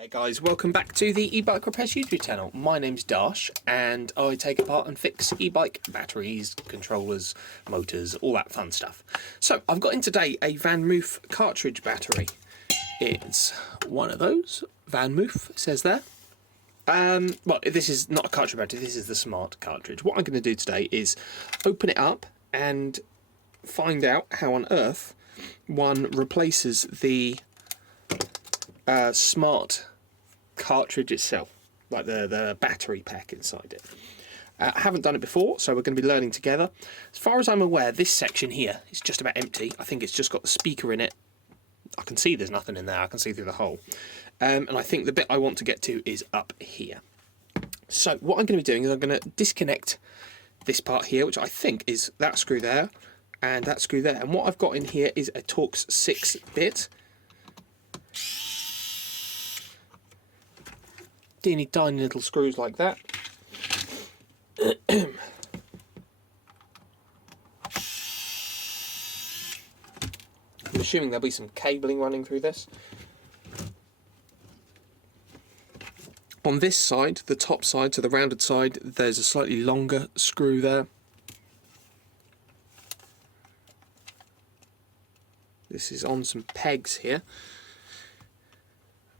Hey guys, welcome back to the e-bike repairs YouTube channel. My name's Dash and I take apart and fix e-bike batteries, controllers, motors, all that fun stuff. So I've got in today a VANMOOF cartridge battery. It's one of those, VANMOOF, it says there. Well, this is not a cartridge battery, this is the smart cartridge. What I'm going to do today is open it up and find out how on earth one replaces the smart cartridge itself, like the battery pack inside it. I haven't done it before, so we're going to be learning together. As far as I'm aware, this section here is just about empty. I think it's just got the speaker in it. I can see there's nothing in there. I can see through the hole. And I think the bit I want to get to is up here. So what I'm going to be doing is I'm going to disconnect this part here, which I think is that screw there and that screw there. And what I've got in here is a Torx 6-bit. Teeny tiny little screws like that. I'm assuming there'll be some cabling running through this. On this side, the top side, so the rounded side, there's a slightly longer screw there. This is on some pegs here.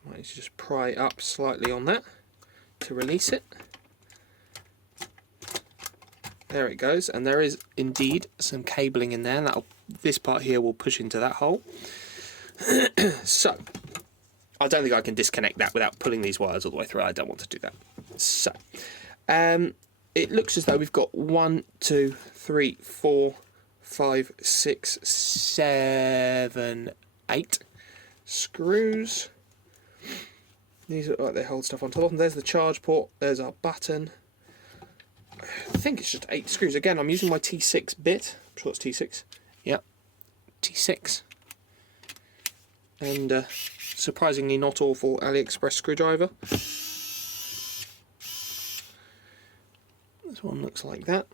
Might need to just pry it up slightly on that to release it. There it goes, and there is indeed some cabling in there. And this part here will push into that hole. So, I don't think I can disconnect that without pulling these wires all the way through. I don't want to do that. So, it looks as though we've got 1, 2, 3, 4, 5, 6, 7, 8 screws. These are like they hold stuff on top. And there's the charge port. There's our button. I think it's just 8 screws. Again, I'm using my T6 bit. I'm sure it's T6. Yep, T6. And surprisingly not awful AliExpress screwdriver. This one looks like that.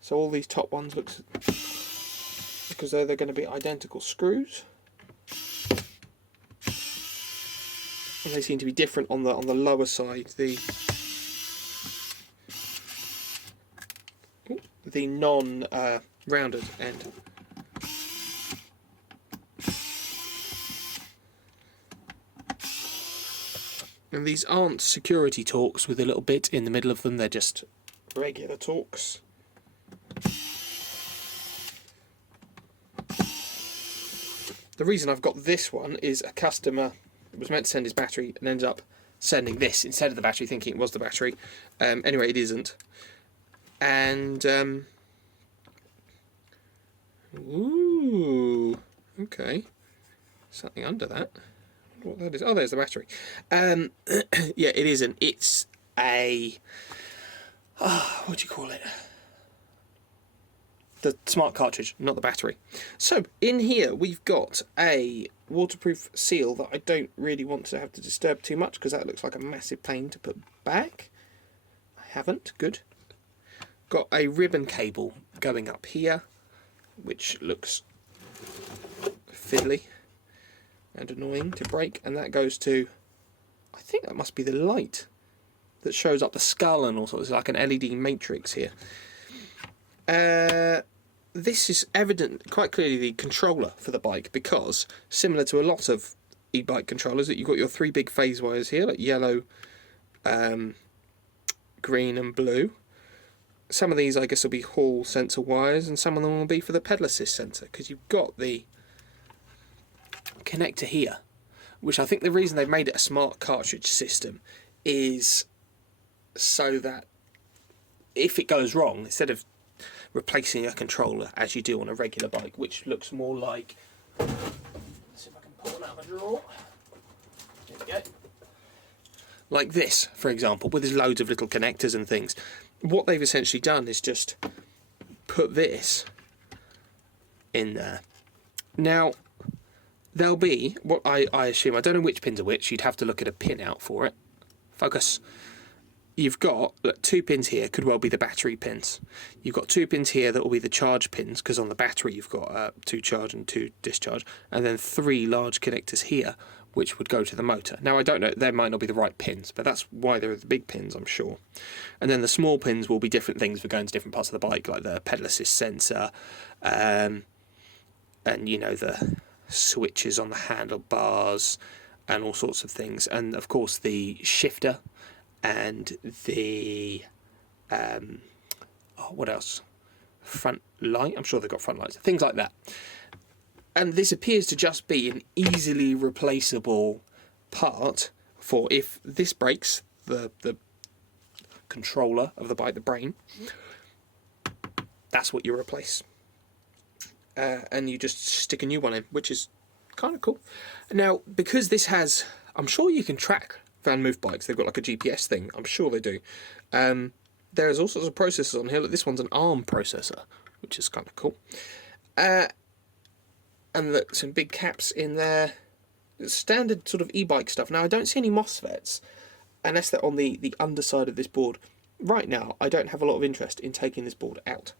So all these top ones look as though they're going to be identical screws. And they seem to be different on the lower side. The non rounded end. And these aren't security Torx with a little bit in the middle of them, they're just regular Torx. The reason I've got this one is a customer was meant to send his battery and ends up sending this instead of the battery, thinking it was the battery. Anyway, it isn't. And ooh, okay, something under that. I wonder what that is. Oh, there's the battery. Yeah, it isn't. It's a what do you call it? The smart cartridge, not the battery. So in here we've got a waterproof seal that I don't really want to have to disturb too much because that looks like a massive pain to put back. I haven't. Good. Got a ribbon cable going up here, which looks fiddly and annoying to break, and that goes to, I think that must be the light that shows up the skull and all sorts. It's like an LED matrix here. This is evident, quite clearly, the controller for the bike, because similar to a lot of e-bike controllers, that you've got your 3 big phase wires here, like yellow, green and blue. Some of these I guess will be hall sensor wires, and some of them will be for the pedal assist sensor, because you've got the connector here, which I think the reason they've made it a smart cartridge system is so that if it goes wrong, instead of replacing a controller as you do on a regular bike, which looks more like, let's see if I can pull one out of a drawer. There we go. Like this, for example, with there's loads of little connectors and things. What they've essentially done is just put this in there. Now, there'll be, what I assume, I don't know which pins are which, you'd have to look at a pin out for it. Focus. You've got, look, 2 pins here, could well be the battery pins. You've got 2 pins here that will be the charge pins, because on the battery you've got 2 charge and 2 discharge, and then 3 large connectors here, which would go to the motor. Now I don't know, they might not be the right pins, but that's why there are the big pins, I'm sure. And then the small pins will be different things for going to different parts of the bike, like the pedal assist sensor, and you know, the switches on the handlebars and all sorts of things, and of course the shifter and the what else? Front light. I'm sure they've got front lights, things like that. And this appears to just be an easily replaceable part for if this breaks, the controller of the bike, the brain, that's what you replace. And you just stick a new one in, which is kind of cool. Now, because this has, I'm sure you can track VanMoof bikes. They've got like a GPS thing. I'm sure they do. There's all sorts of processors on here. Look, this one's an ARM processor, which is kind of cool. And look, some big caps in there. Standard sort of e-bike stuff. Now, I don't see any MOSFETs, unless they're on the underside of this board. Right now, I don't have a lot of interest in taking this board out.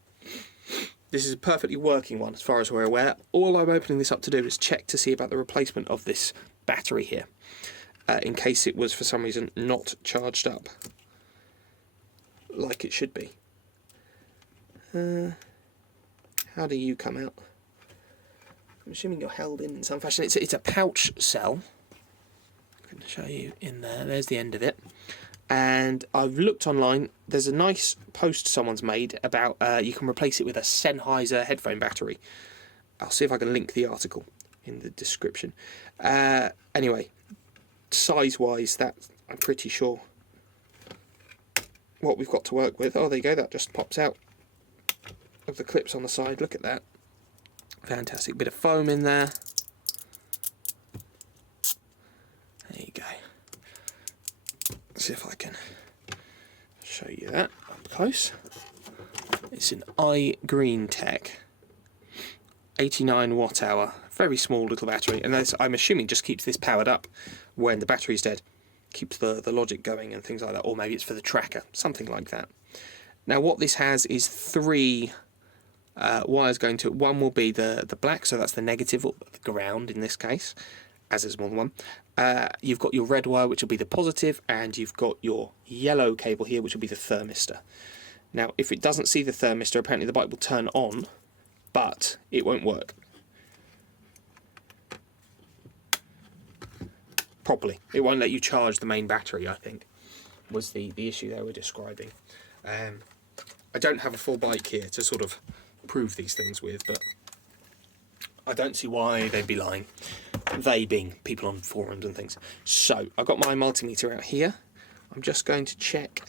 This is a perfectly working one, as far as we're aware. All I'm opening this up to do is check to see about the replacement of this battery here, in case it was, for some reason, not charged up like it should be. How do you come out? I'm assuming you're held in some fashion. It's a pouch cell. I can show you in there. There's the end of it. And I've looked online. There's a nice post someone's made about you can replace it with a Sennheiser headphone battery. I'll see if I can link the article in the description. Anyway, size-wise, that I'm pretty sure what we've got to work with. Oh, there you go. That just pops out of the clips on the side. Look at that. Fantastic bit of foam in there. There you go. Let's see if I can show you that up close. It's an iGreen Tech 89 watt hour, very small little battery, and this, I'm assuming, just keeps this powered up when the battery's dead, keeps the logic going and things like that, or maybe it's for the tracker, something like that. Now what this has is three wires going to it. One will be the black, so that's the negative, or the ground in this case, as there's more than one. You've got your red wire, which will be the positive, and you've got your yellow cable here, which will be the thermistor. Now, if it doesn't see the thermistor, apparently the bike will turn on, but it won't work properly. It won't let you charge the main battery, I think, was the issue they were describing. I don't have a full bike here to sort of prove these things with, but I don't see why they'd be lying. They being people on forums and things. So, I've got my multimeter out here. I'm just going to check,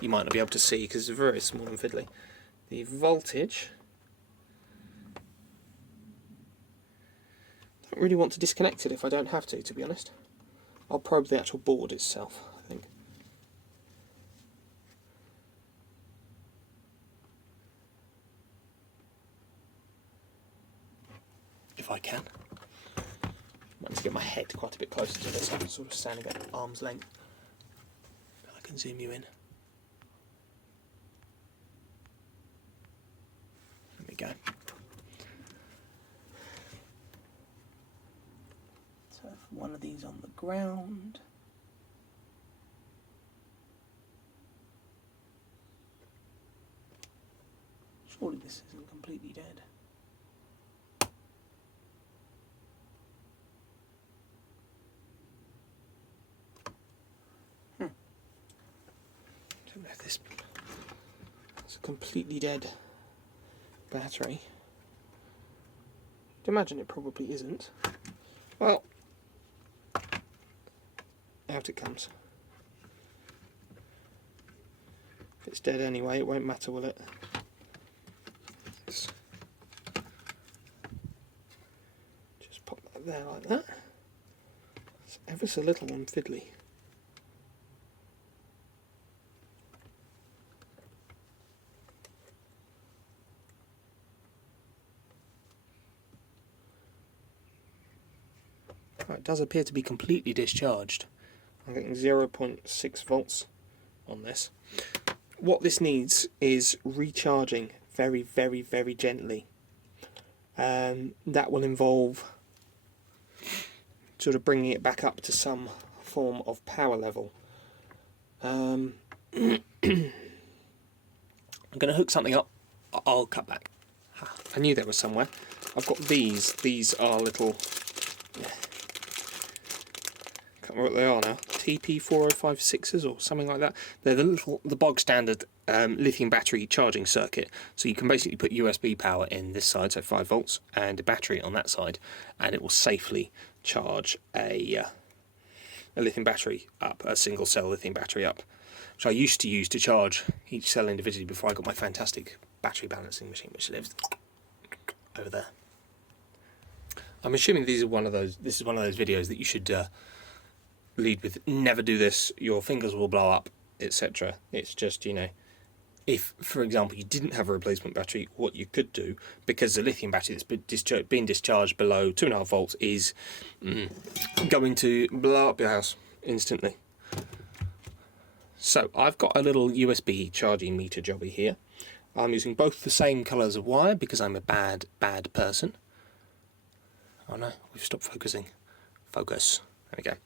you might not be able to see because it's very small and fiddly, the voltage. I don't really want to disconnect it if I don't have to be honest. I'll probe the actual board itself, I think. If I can. I might need to get my head quite a bit closer to this. I'm sort of standing at arm's length. I can zoom you in. There we go. So one of these on the ground. Surely this isn't completely dead. I don't know if this is a completely dead battery. I'd imagine it probably isn't. Well, out it comes. If it's dead anyway, it won't matter, will it? Just pop that there like that. It's ever so little and fiddly. It does appear to be completely discharged. I'm getting 0.6 volts on this. What this needs is recharging very, very, very gently. That will involve sort of bringing it back up to some form of power level. I'm going to hook something up. I'll cut back. I knew there was somewhere. I've got these. These are little... can't remember what they are now. TP4056s or something like that. They're the bog standard lithium battery charging circuit. So you can basically put USB power in this side, so 5 volts, and a battery on that side, and it will safely charge a lithium battery up, a single cell lithium battery up, which I used to use to charge each cell individually before I got my fantastic battery balancing machine, which lives over there. I'm assuming this is one of those videos that you should lead with never do this, your fingers will blow up, etc. It's just, you know, if, for example, you didn't have a replacement battery, what you could do, because the lithium battery that's being discharged below 2.5 volts is going to blow up your house instantly. So I've got a little USB charging meter jobby here. I'm using both the same colours of wire because I'm a bad person. Oh no, we've stopped focusing. Focus. There we go.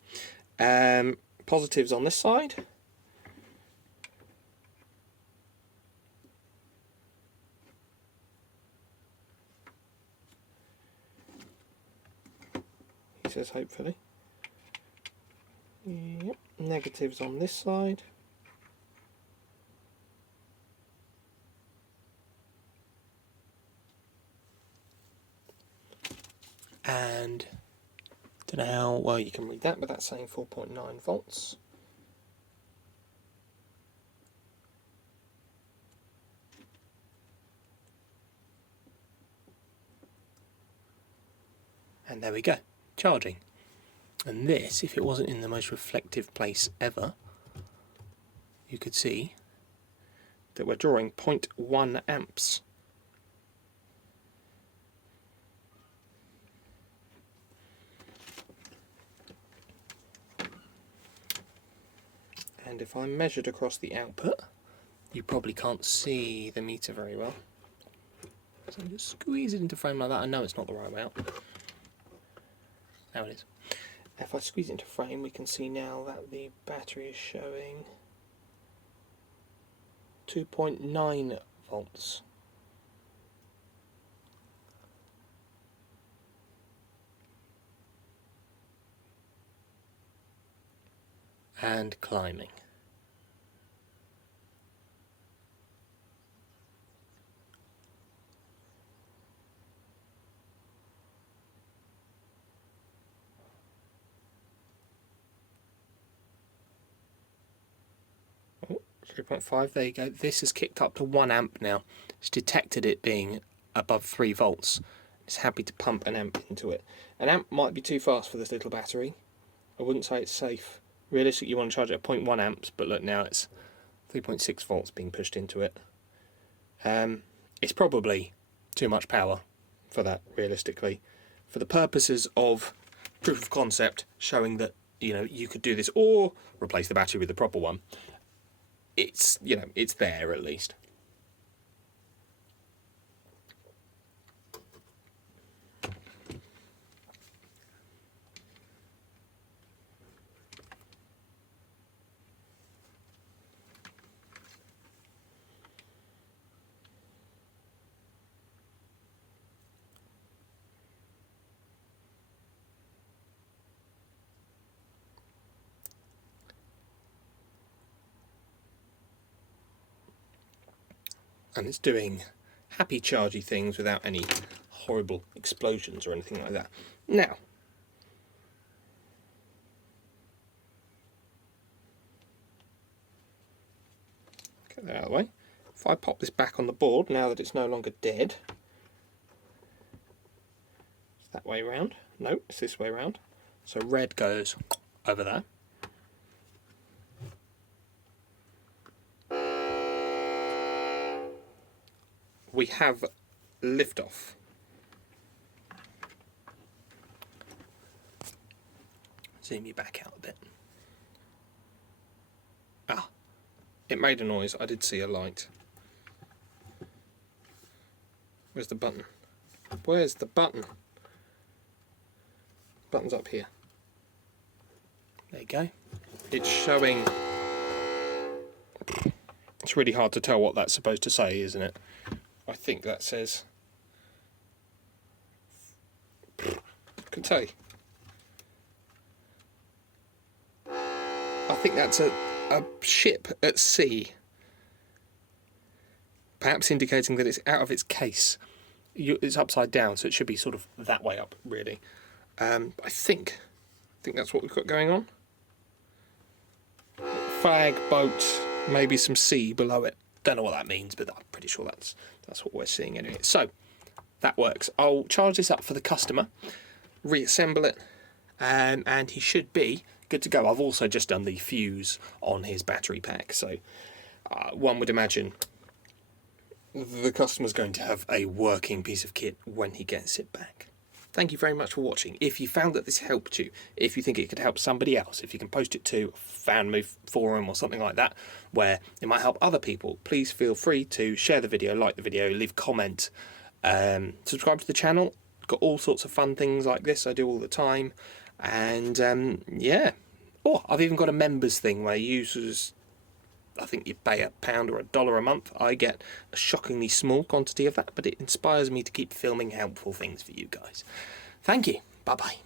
Positives on this side. He says hopefully. Yep. Negatives on this side. And don't know how well you can read that, but that's saying 4.9 volts. And there we go, charging. And this, if it wasn't in the most reflective place ever, you could see that we're drawing 0.1 amps. And if I measured across the output, you probably can't see the meter very well. So I'll just squeeze it into frame like that. I know it's not the right way out. Now it is. If I squeeze it into frame, we can see now that the battery is showing 2.9 volts. And climbing. Oh, 3.5, there you go. This has kicked up to 1 amp now. It's detected it being above 3 volts. It's happy to pump an amp into it. An amp might be too fast for this little battery. I wouldn't say it's safe. Realistically, you want to charge it at 0.1 amps, but look, now it's 3.6 volts being pushed into it. It's probably too much power for that, realistically. For the purposes of proof of concept, showing that, you know, you could do this or replace the battery with the proper one, it's, you know, it's there at least. And it's doing happy chargy things without any horrible explosions or anything like that. Now, get that out of the way. If I pop this back on the board, now that it's no longer dead, it's that way round. No, it's this way round. So red goes over there. We have liftoff. Zoom you back out a bit. Ah, it made a noise. I did see a light. Where's the button? Where's the button? Button's up here. There you go. It's showing... It's really hard to tell what that's supposed to say, isn't it? I think that says... I can tell you. I think that's a ship at sea. Perhaps indicating that it's out of its case. It's upside down, so it should be sort of that way up, really. I think that's what we've got going on. Flag, boat, maybe some sea below it. Don't know what that means, but I'm pretty sure that's what we're seeing anyway. So that works. I'll charge this up for the customer, reassemble it, and he should be good to go. I've also just done the fuse on his battery pack, so one would imagine the customer's going to have a working piece of kit when he gets it back. Thank you very much for watching. If you found that this helped you, if you think it could help somebody else, if you can post it to a VANMOOF forum or something like that, where it might help other people, please feel free to share the video, like the video, leave a comment, subscribe to the channel. Got all sorts of fun things like this I do all the time. And yeah. Oh, I've even got a members thing where users, I think you pay £1 or $1 a month. I get a shockingly small quantity of that, but it inspires me to keep filming helpful things for you guys. Thank you. Bye-bye.